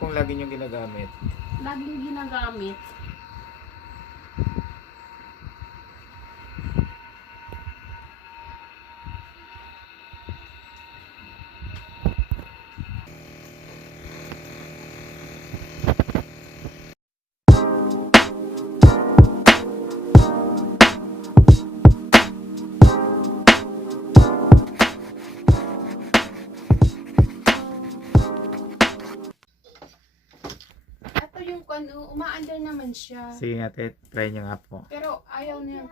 Kung lagi nyo ginagamit. Laging ginagamit. Umaandar naman siya. Sige nga, try nyo nga po. Pero ayaw na yung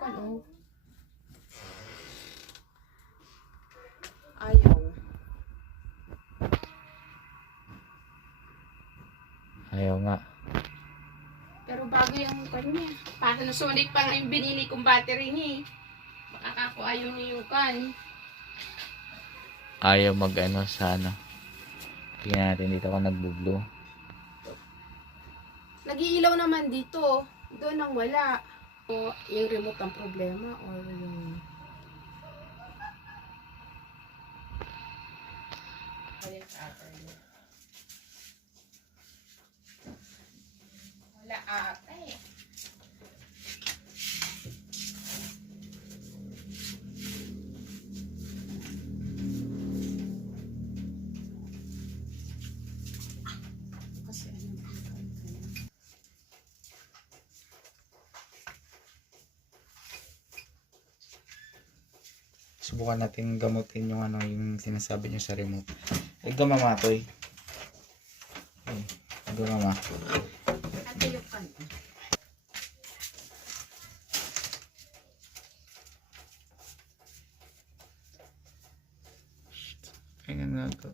Ayaw. Ayaw nga. Pero bago yung niya. Para nasulit pa nga yung binili kong battery niya eh. Baka kako ayaw niya yung Ayaw sa ano. Tingnan natin dito kung nagbo-blue. Nag-iilaw naman dito. Doon ang wala. O yung remote ang problema or yung... Wala ata eh. Subukan natin gamutin yung yung sinasabi nyo sa remote. Ay, gamama to eh. Ay, gamama. Ate yung Tingnan nga ito.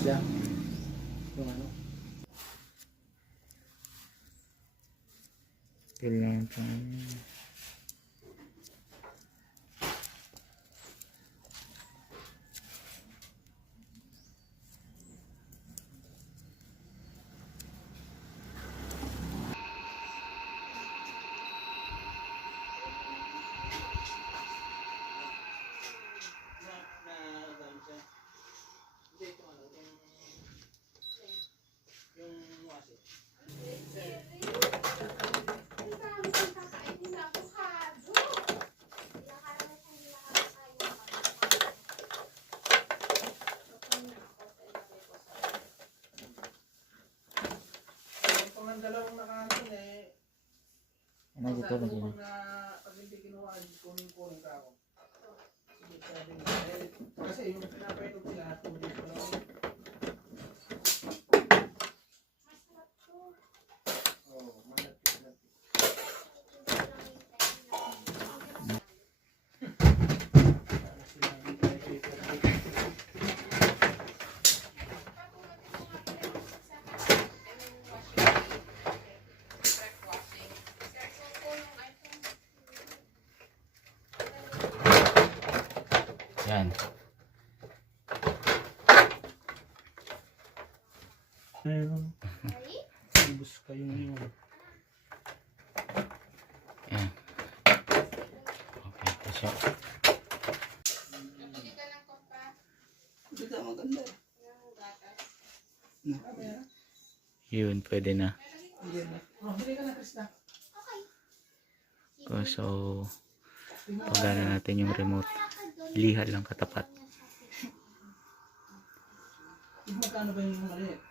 Siya. Yung Kailangan pa. Dalawang nakahansin eh. Ano dito ba din? Pag hindi kinuha, kunin ka ako. Kasi yung pinapainog sila, kunin ko lang. Oo, malapit. Yan. Ayun. Ubus kayo yun. Yan. Okay, pasok. Hindi ka maganda. Yun, pwede na. Oh, bili ka na, Krista. So, pagana natin yung remote. Liha lang katapat. Magkano ba yung maliit?